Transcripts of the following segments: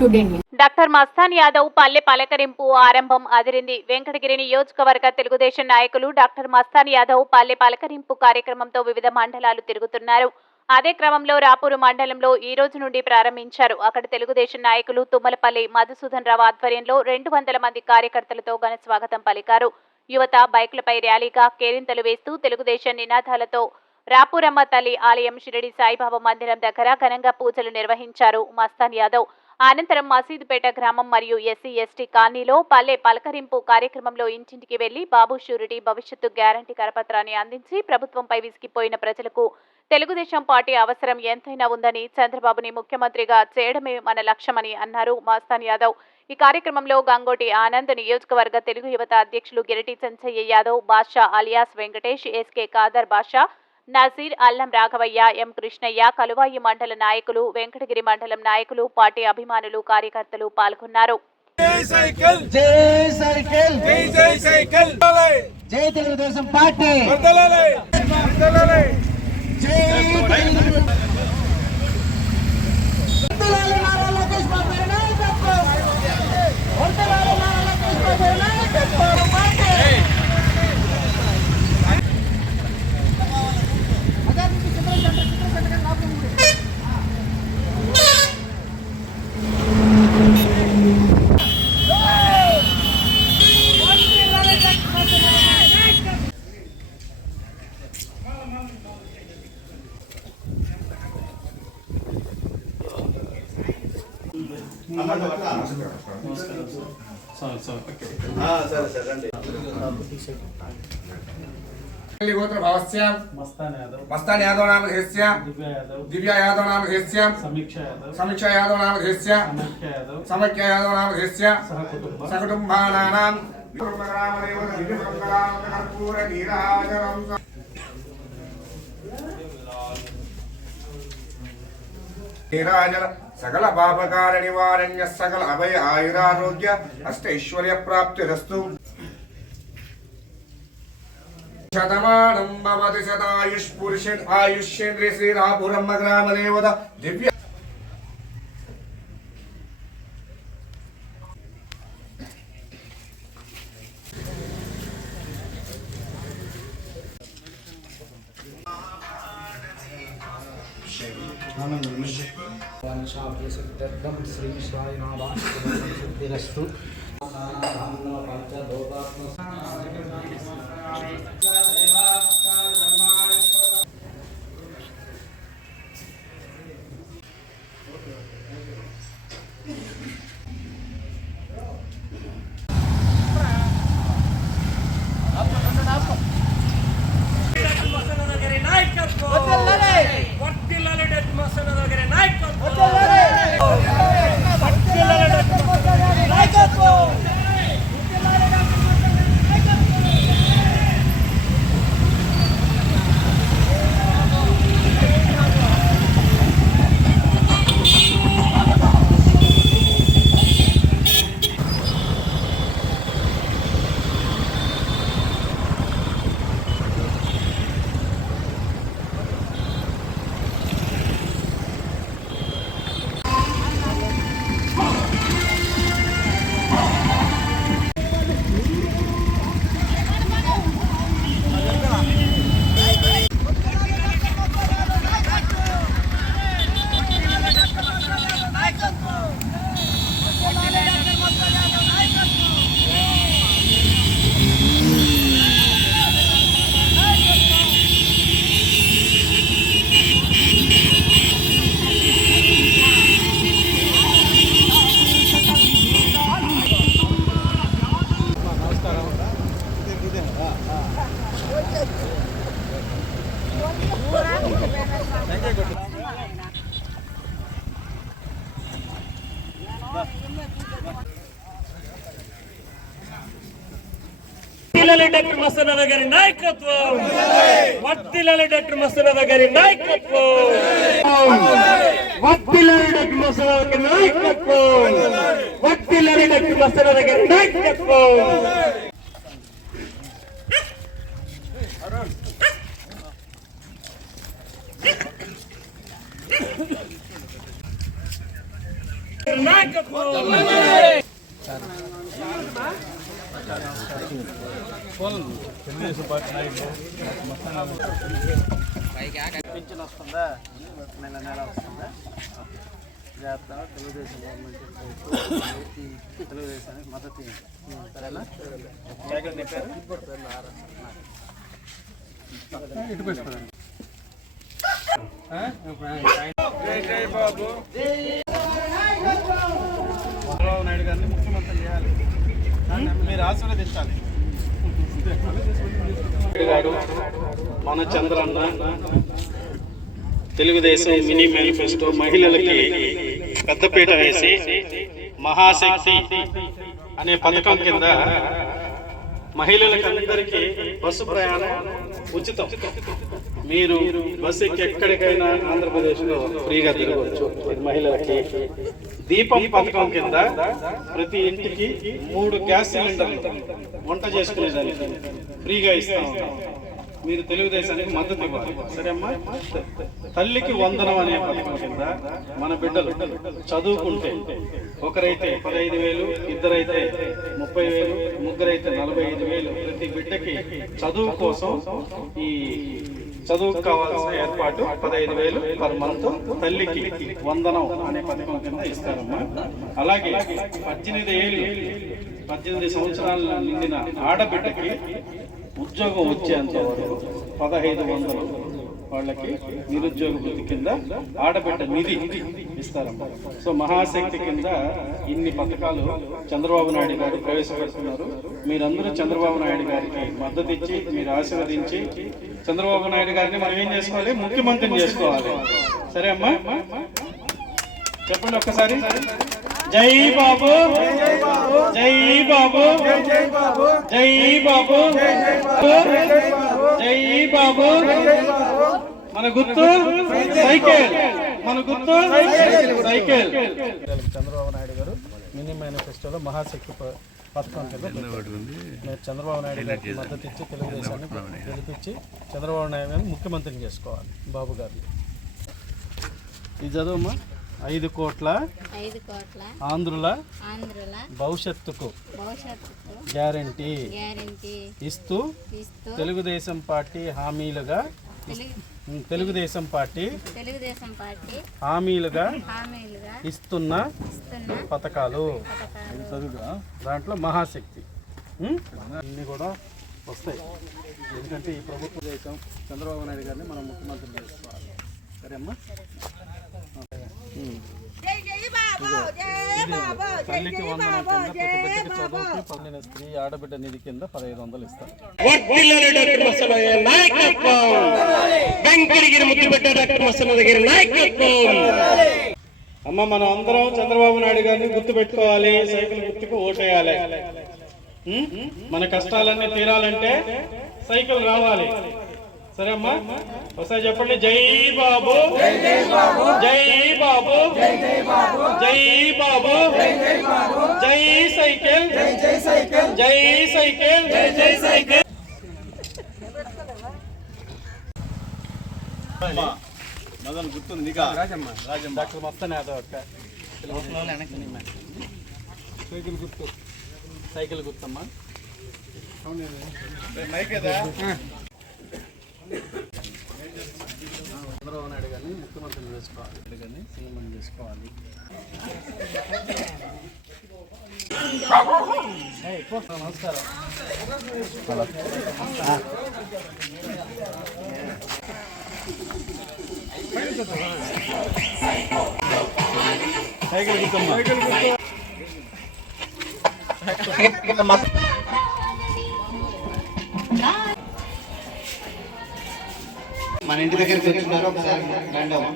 Today doctor Mastan Yadav పల్లె పలకరింపు ఆరంభం అదిరింది. వెంకటగిరి నియోజకవర్గ తెలుగుదేశం నాయకులు డాక్టర్ మస్తాన్ యాదవ్ పల్లె పలకరింపు కార్యక్రమంతో వివిధ మండలాలు తిరుగుతున్నారు. అదే క్రమంలో రాపూరు మండలంలో ఈ రోజు నుండి ప్రారంభించారు. అక్కడ తెలుగుదేశం నాయకులు తుమ్మలపల్లి మధుసూదన్ రావు ఆధ్వర్యంలో రెండు వందల మంది కార్యకర్తలతో ఘన స్వాగతం పలికారు. యువత బైకులపై ర్యాలీగా కేరింతలు వేస్తూ తెలుగుదేశం నినాదాలతో రాపూరమ్మ తల్లి ఆలయం షిరిడి సాయిబాబా మందిరం దగ్గర ఘనంగా పూజలు నిర్వహించారు మస్తాన్ యాదవ్. అనంతరం మసీదుపేట గ్రామం మరియు ఎస్సీ ఎస్టీ కాలనీలో పల్లె పలకరింపు కార్యక్రమంలో ఇంటింటికి వెళ్ళి బాబు షూరిటీ భవిష్యత్తు గ్యారంటీ కరపత్రాన్ని అందించి ప్రభుత్వంపై విసిగిపోయిన ప్రజలకు తెలుగుదేశం పార్టీ అవసరం ఎంతైనా ఉందని చంద్రబాబుని ముఖ్యమంత్రిగా చేయడమే మన లక్ష్యమని అన్నారు మాస్తాన్ యాదవ్. ఈ కార్యక్రమంలో గంగోటి ఆనంద్ నియోజకవర్గ తెలుగు యువత అధ్యక్షులు Giriti Chanchaiah Yadav Basha alias Venkatesh SK Khader Basha Nazeer Allam Raghavaiah M Krishnaiah Kaluvai మండల నాయకులు వెంకటగిరి మండలం నాయకులు పార్టీ అభిమానులు కార్యకర్తలు పాల్గొన్నారు. జై సైకిల్! జై సైకిల్! జై జై సైకిల్! వర్దలాలి జై తెలుగుదేశం పార్టీ! వర్దలాలి వర్దలాలి జై తెలుగుదేశం వందలాల నారా పార్టీ. గోత్ర భవస్య మస్తాన్ యాదవ్. మస్తాన్ యాదవ్ నామ ధేస్య దివ్య యాదవ్. దివ్య యాదవ్ నామ ధేస్య సమీక్ష యాదవ్. సమీక్ష యాదవ్ నామ ధేస్య సమైక్య యాదవ్. సమైక్య యాదవ్ నామ ధేస్య సహ కుటుంబ సకుటుంబానాం బ్రహ్మగ్రామదేవ దివ్యమంగళాంతకర్పూర నీరాజనం సకల పాపకార నివారణ్య సకల అభయ ఆయురారోగ్య అష్టైశ్వర్య ప్రాప్తిరస్తు. శతమానం భవతి శతాయుష్ పురుషన్ ఆయుష్యేంద్రియ శ్రీరాపురమ్మ గ్రామ దేవత దివ్య గారి నాయకత్వం. వర్తిల్లాలి డాక్టర్ మస్తనాథ గారి నాయకత్వం. వర్తిల్లాలి డాక్టర్ మస్తనాథ గారి నాయకత్వం. వర్తిల్లాలి డాక్టర్ మస్తనాథ గారి తెలుగుదేశం పార్టీ నాయకులు పింఛన్ వస్తుందా? నెల నెల వస్తుందా జాగ్రత్త తెలుగుదేశం గవర్నమెంట్ తెలుగుదేశానికి మద్దతు సరేనా ఇటు పెట్టుకోండి బాబు చంద్రబాబు నాయుడు గారిని ముఖ్యమంత్రి చేయాలి మీరు ఆశీర్వదించాలి గారు మన చంద్రన్న తెలుగుదేశం మినీ మేనిఫెస్టో మహిళలకి పెద్దపీట వేసి మహాశక్తి అనే పథకం కింద మహిళలకందరికీ బస్సు ప్రయాణం ఉచితం. మీరు బస్సు ఎక్కి ఎక్కడికైనా ఆంధ్రప్రదేశ్లో ఫ్రీగా తిరగవచ్చు. ఇది మహిళలకి దీపం పథకం కింద ప్రతి ఇంటికి మూడు గ్యాస్ సిలిండర్లు వంట చేసుకునేదానికి ఫ్రీగా ఇస్తాం మీరు తెలుగుదేశానికి మద్దతు ఇవ్వాలి. సరే అమ్మా? తల్లికి వందనం అనే పథకం కింద మన బిడ్డలు చదువుకుంటే ఒకరైతే పదహైదు వేలు ఇద్దరైతే ముప్పై వేలు ముగ్గురైతే నలభై ఐదు వేలు ప్రతి బిడ్డకి చదువు కోసం ఈ చదువుకు కావాల్సిన ఏర్పాటు పదహైదు వేలు పర్ మంత్ తల్లికి వందనం అనే పథకం కింద ఇస్తారమ్మా. అలాగే పద్దెనిమిది ఏళ్ళు పద్దెనిమిది సంవత్సరాల నిండిన ఆడబిడ్డకి ఉద్యోగం వచ్చేంత వరకు పదహైదు వందలు వాళ్ళకి నిరుద్యోగ వృత్తి కింద ఆడబిడ్డ నిధి ఇస్తారమ్మా. సో మహాశక్తి కింద ఇన్ని పథకాలు చంద్రబాబు నాయుడు గారు ప్రవేశపెడుతున్నారు. మీరందరూ చంద్రబాబు నాయుడు గారికి మద్దతు ఇచ్చి మీరు ఆశీర్వదించి చంద్రబాబు నాయుడు గారిని మనం ఏం చేసుకోవాలి? ముఖ్యమంత్రిని చేసుకోవాలి. సరే అమ్మా. చెప్పండి ఒక్కసారి. జై బాబు. జై బాబు. జై బాబు. జై బాబు. మన గుర్తు సైకిల్. మన గుర్తు సైకిల్. చంద్రబాబు నాయుడు గారు మినీ మేనిఫెస్టోలో మహాశక్తి పథకం. మీరు చంద్రబాబు నాయుడు గారికి మద్దతు ఇచ్చి తెలుగుదేశాన్ని గెలిపించి చంద్రబాబు నాయుడు గారిని ముఖ్యమంత్రిని చేసుకోవాలి. బాబు గారిని. ఇది చదువుమా ఐదు కోట్ల ఐదు కోట్ల ఆంధ్రుల ఆంధ్రుల భవిష్యత్తుకు భవిష్యత్తుకు గ్యారంటీ గ్యారంటీ ఇస్తూ ఇస్తూ తెలుగుదేశం పార్టీ హామీలుగా తెలుగుదేశం పార్టీ తెలుగుదేశం పార్టీ హామీలుగా హామీలుగా ఇస్తున్న ఇస్తున్న పథకాలు. దాంట్లో మహాశక్తి. ఇన్ని కూడా వస్తాయి. ఎందుకంటే ఈ ప్రభుత్వ దేశం చంద్రబాబు నాయుడు గారిని మనం ముఖ్యమంత్రి చేసుకోవాలి సరే అమ్మా. తల్లికి వందనం కింద ప్రతి బిడ్డకి చదువుకి పొందిన స్త్రీ ఆడబిడ్డ నిధి కింద పదహైదు వందలు ఇస్తాం డాక్టర్ డాక్టర్ అమ్మ మనం అందరం చంద్రబాబు నాయుడు గారిని గుర్తు పెట్టుకోవాలి సైకిల్ గుర్తుకు ఓటేయాలి. మన కష్టాలన్నీ తీరాలంటే సైకిల్ రావాలి. సరే అమ్మా ఒకసారి చెప్పండి. జై బాబు. జై బాబు. జై బాబు. జై సైకిల్. జై సైకిల్. జై సైకిల్ డాక్టర్ మస్తాన్ యాదవ్ అక్క సైకిల్ గుర్తు. సైకిల్ గుర్తమ్మా. చంద్రబాబు నాయుడు గారిని ముఖ్యమంత్రిని చేసుకోవాలి కానీ సీఎం చేసుకోవాలి నమస్కారం సైకిల్ గుర్తమ్మా మన ఇంటి దగ్గర తెచ్చుకున్నారు ఒకసారి రండి అమ్మ.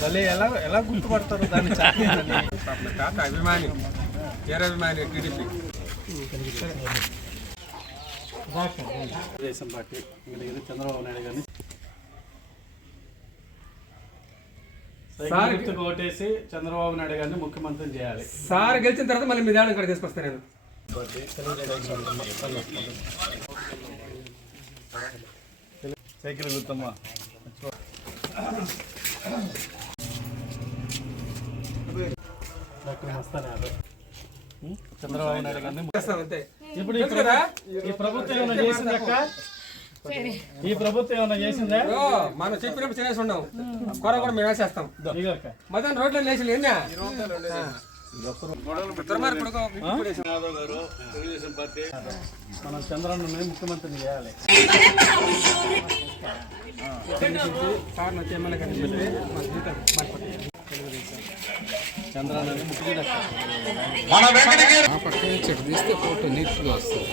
భలే ఎలా ఎలా గుర్తుపడతారు దాన్ని కాక అభిమాని తెలుగుదేశం పార్టీ ఇక్కడ చంద్రబాబు నాయుడు గారిని. సైకిల్ గుర్తుకు ఓటేసి చంద్రబాబు నాయుడు గారిని ముఖ్యమంత్రిని చేయాలి. సార్ గెలిచిన తర్వాత మళ్ళీ మీ దాని ఇక్కడ తీసుకొస్తాను నేను. సైకిల్ గుర్తమ్మా డాక్టర్ మస్తాన్ యాదవ్ ఉం? చంద్రబాబు నాయుడు గారిని ఇప్పుడు ఈ ప్రభు- ఈ ప్రభుత్వం ఏమైనా చేసిందక్క ఈ ప్రభుత్వం ఏమైనా చేసిందా? మనం చెప్పినప్పుడు చేసి ఉన్నాం కూర కూడా మేము వేసేస్తాం మధ్యాహ్నం రోడ్లో లేచి ఏందా మన చంద్రన్నని ముఖ్యమంత్రిని చేయాలి చంద్రన్నని ముఖ్యమంత్రి ఆ పక్కన చెట్టు తీస్తే ఫోటో నీట్గా వస్తుంది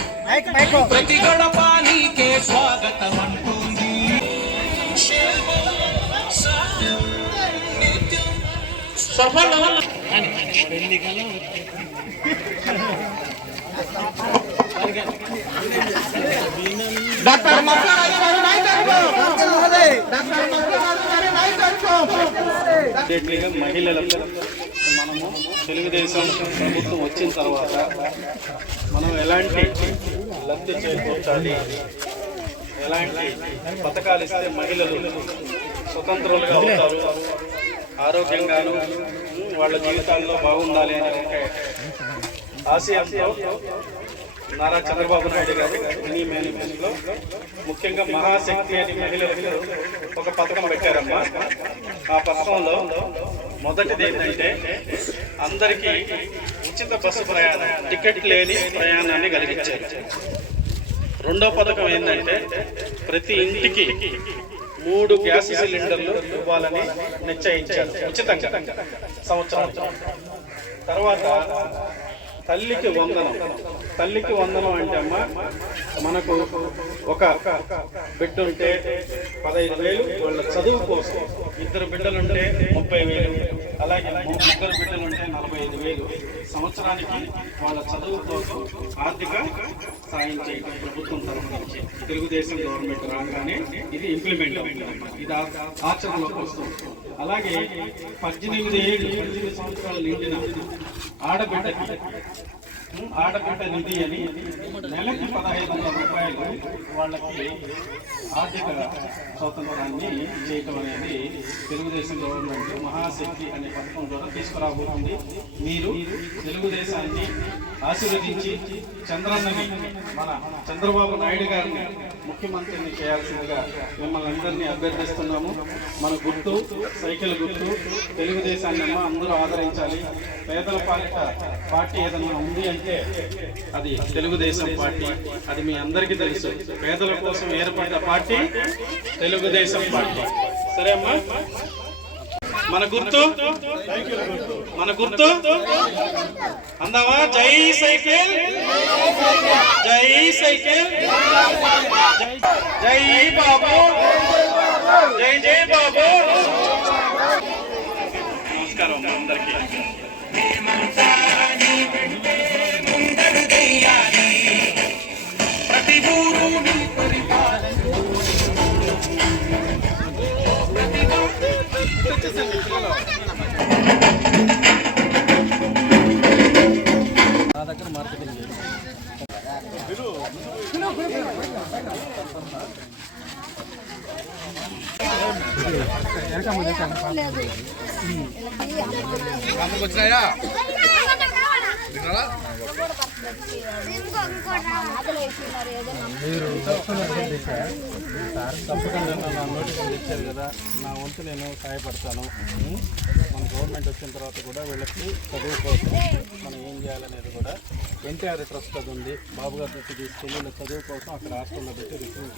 ప్రతి గడప నీకే స్వాగతం అంటుంది డాక్టర్ గారి డాక్టర్ మహిళలకు మనము తెలుగుదేశం ప్రభుత్వం వచ్చిన తర్వాత మనం ఎలాంటి లబ్ధి చేకూర్చాలి. ఎలాంటి పథకాలు ఇస్తే మహిళలు స్వతంత్రులుగా అవుతారు. ఆరోగ్యంగాను వాళ్ళ జీవితాల్లో బాగుండాలి అనే ఒక ఆశయంతో నారా చంద్రబాబు నాయుడు గారు మినీ మేనిఫెస్టోలో ముఖ్యంగా మహాశక్తి అని మహిళలకు ఒక పథకం పెట్టారమ్మా. ఆ పథకంలో మొదటిది ఏంటంటే అందరికీ ఉచిత బస్సు ప్రయాణం టికెట్ లేని ప్రయాణాన్ని కలిగించారు. రెండో పథకం ఏంటంటే ప్రతి ఇంటికి మూడు గ్యాస్ సిలిండర్లు ఇవ్వాలని నిశ్చయించారు ఉచితంగా. సంవత్సరం తర్వాత తల్లికి వందనం. తల్లికి వందనం అంటే అమ్మ మనకు ఒక బిడ్డ ఉంటే పదహైదు వేలు వాళ్ళ చదువు కోసం ఇద్దరు బిడ్డలుంటే ముప్పై వేలు అలాగే ఇద్దరు బిడ్డలుంటే నలభై ఐదు వేలు. సంవత్సరానికి వాళ్ళ చదువు కోసం ఆర్థిక సాయం చేయడం ప్రభుత్వం తరఫు నుంచి తెలుగుదేశం గవర్నమెంట్ రాగానే ఇది ఇంప్లిమెంట్ అవుతుంది. ఇది ఆచరణలోకి వస్తుంది. అలాగే పద్దెనిమిది ఏళ్ళు పద్దెనిమిది సంవత్సరాలు నిండిన ఆడబిడ్డకి ఆడబిడ్డ నిధి అని నెలకి పదహైదు వందల రూపాయలు వాళ్ళకి ఆర్థిక స్వతంత్రాన్ని చేయటం అనేది తెలుగుదేశం గవర్నమెంట్ మహాశక్తి అనే పథకం ద్వారా తీసుకురాబోతుంది. మీరు తెలుగుదేశాన్ని ఆశీర్వదించి చంద్రన్నని మన చంద్రబాబు నాయుడు గారిని ముఖ్యమంత్రిని చేయాల్సిందిగా మిమ్మల్ని అందరినీ అభ్యర్థిస్తున్నాము. మన గుర్తు సైకిల్ గుర్తు తెలుగుదేశాన్ని అందరూ ఆదరించాలి. పేదల పాలిట పార్టీ ఏదైనా ఉంది అంటే అది తెలుగుదేశం పార్టీ. అది మీ అందరికీ తెలుసు. పేదల కోసం ఏర్పడ్డ పార్టీ తెలుగుదేశం పార్టీ. సరే అమ్మా. మన గుర్తు? మన గుర్తు? అందామా జై సైకిల్. జై సైకిల్. జై జై బాబు. జై జై బాబు. నమస్కారం అందరికీ. నా దగ్గర మార్కెటింగ్ చేయండి. వచ్చినాయా లేదు ఆకలేసినారు ఏదో మీరు తప్పకుండా తప్పకుండా నా నోటిఫికేషన్ ఇచ్చారు కదా. నా వంతు నేను సహాయపడతాను. మన గవర్నమెంట్ వచ్చిన తర్వాత కూడా వీళ్ళకి చదువు కోసం మనం ఏం చేయాలనేది కూడా ఎన్టీఆర్ ట్రస్ట్ అది ఉంది. బాబు గారి దగ్గర తీసుకెళ్ళి వీళ్ళ చదువు కోసం అక్కడ హాస్టల్లో పెట్టి రిసీవ్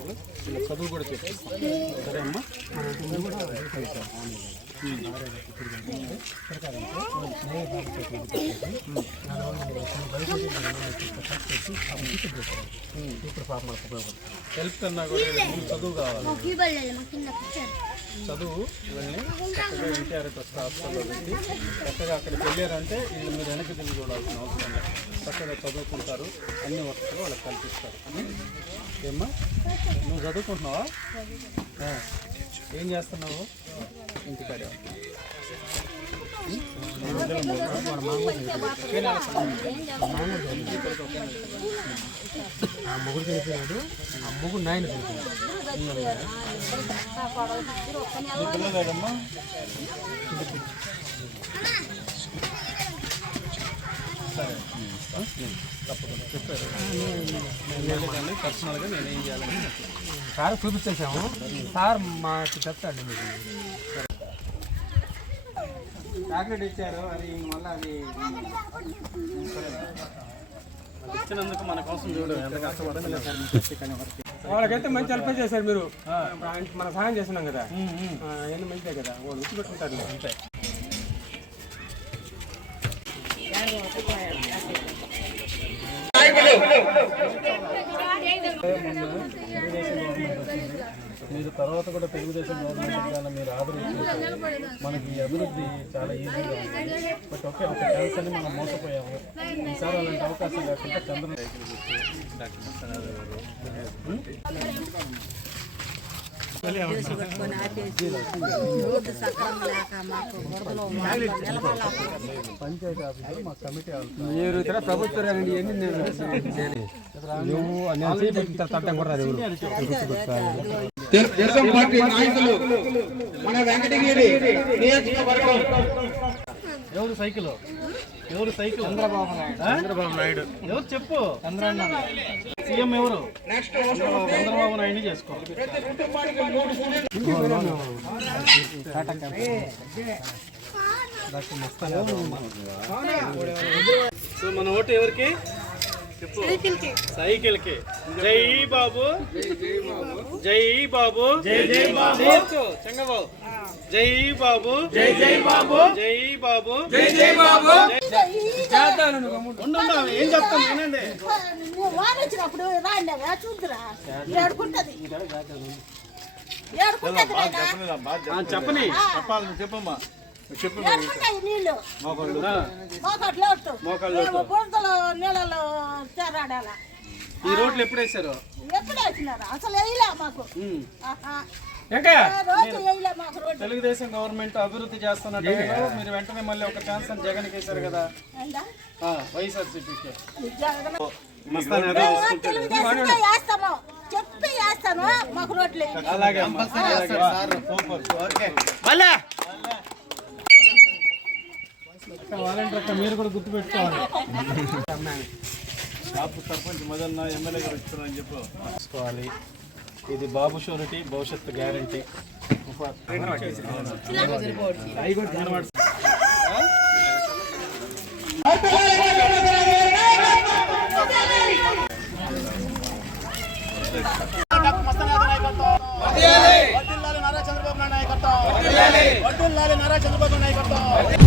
వీళ్ళ చదువు కూడా చెప్పిస్తాం. సరే అమ్మా? హెల్ప్ కన్నా కూడా చదువు కావాలి చదువు వీళ్ళని చక్కగా ఎన్టీఆర్ ట్రస్ట్ హాస్టల్లో పెట్టి చక్కగా అక్కడికి వెళ్ళారంటే ఇది మీరు వెనక్కి తిరిగి చూడాల్సిన అవసరం లేదు చక్కగా చదువుకుంటారు అన్ని వసతులు వాళ్ళకి కల్పిస్తారు ఏమ్మా నువ్వు చదువుకుంటున్నావా? ఏం చేస్తున్నావు? ఆ మొగుడు చనిపోయినాడు ఆ మొగుడు నాయన చనిపోయినాడు సరే తప్పకుండా. చెప్పారు. నేను పర్సనల్గా చేయాలని. సార్ చూపించేసాము. సార్ మాకు చెప్తాడు మీకు చాక్లెట్ ఇచ్చారు. అది మళ్ళీ అది ఇచ్చినందుకు మన కోసం చూడు ఎంత కష్టపడింది లేదు సార్ మీకు వచ్చి కానీ వరకు వాళ్ళకైతే మంచి హెల్ప్ చేశారు మీరు. మన సహాయం చేస్తున్నాం కదా. ఎన్ని మంచిదే కదా. వాళ్ళు ఉచ్చి పెట్టుకుంటారు అంతే. మీరు తర్వాత కూడా తెలుగుదేశం గవర్నమెంట్ కానీ మీరు ఆదరించి మనకి అభివృద్ధి చాలా ఈజీగా ఉంది. బట్ ఓకే ఒక ఛాన్స్ అని మనం మోసపోయాము. ఈసారి అలాంటి అవకాశం లేకుండా చంద్రబాబు డాక్టర్ మస్తానాథ్ గారు పంచాయతీ ఆఫీసులో మా మీరు ఇతర తెలుగుదేశం పార్టీ నాయకులు మన వెంకటగిరి నియోజకవర్గం ఎవరు సైకిల్? ఎవరు సైకిల్? చంద్రబాబు నాయుడు. చంద్రబాబు నాయుడు. ఎవరు చెప్పు? చంద్రబాబు సీఎం ఎవరు? చంద్రబాబు నాయుడు చేసుకో. సో మన ఓటు ఎవరికి? చెప్పు. సైకిల్కి జై బాబు. జై బాబు. జై జై బాబు. చంగబాబు. జై బాబు. జై జై బాబు. జై బాబు. జై జై బాబు. ఏం చెప్తాను వినండి. వాన వచ్చినప్పుడు రాండి చూద్దురా. ఏడుకుంటది. ఏడుకుంటది ఆ, చెప్పని. చెప్పాలి చెప్పమ్మా. చెప్పు మోకాళ్ళు. మోకాళ్ళు బురదలో నీళ్ళలో చేరాడాల. ఈ రోడ్లు ఎప్పుడు వేసారు ఎప్పుడు వచ్చినారు అసలు వేయలే మాకు. ఇంకా తెలుగుదేశం గవర్నమెంట్ అభివృద్ధి చేస్తున్న టైంలో మీరు వెంటనే మళ్ళీ ఒక ఛాన్స్ అని జగన్ వేశారు కదా. వేయండి. అలాగే వాలంటీర్ మీరు కూడా గుర్తుపెట్టుకోవాలి సర్పంచ్ మొదలన్న ఎమ్మెల్యే గారు ఇస్తున్నారని చెప్పు. తీసుకోవాలి ఇది బాబు షూరిటీ భవిష్యత్తు గ్యారంటీ. నారా చంద్రబాబు నాయకత్వం. నారా చంద్రబాబు నాయకత్వం.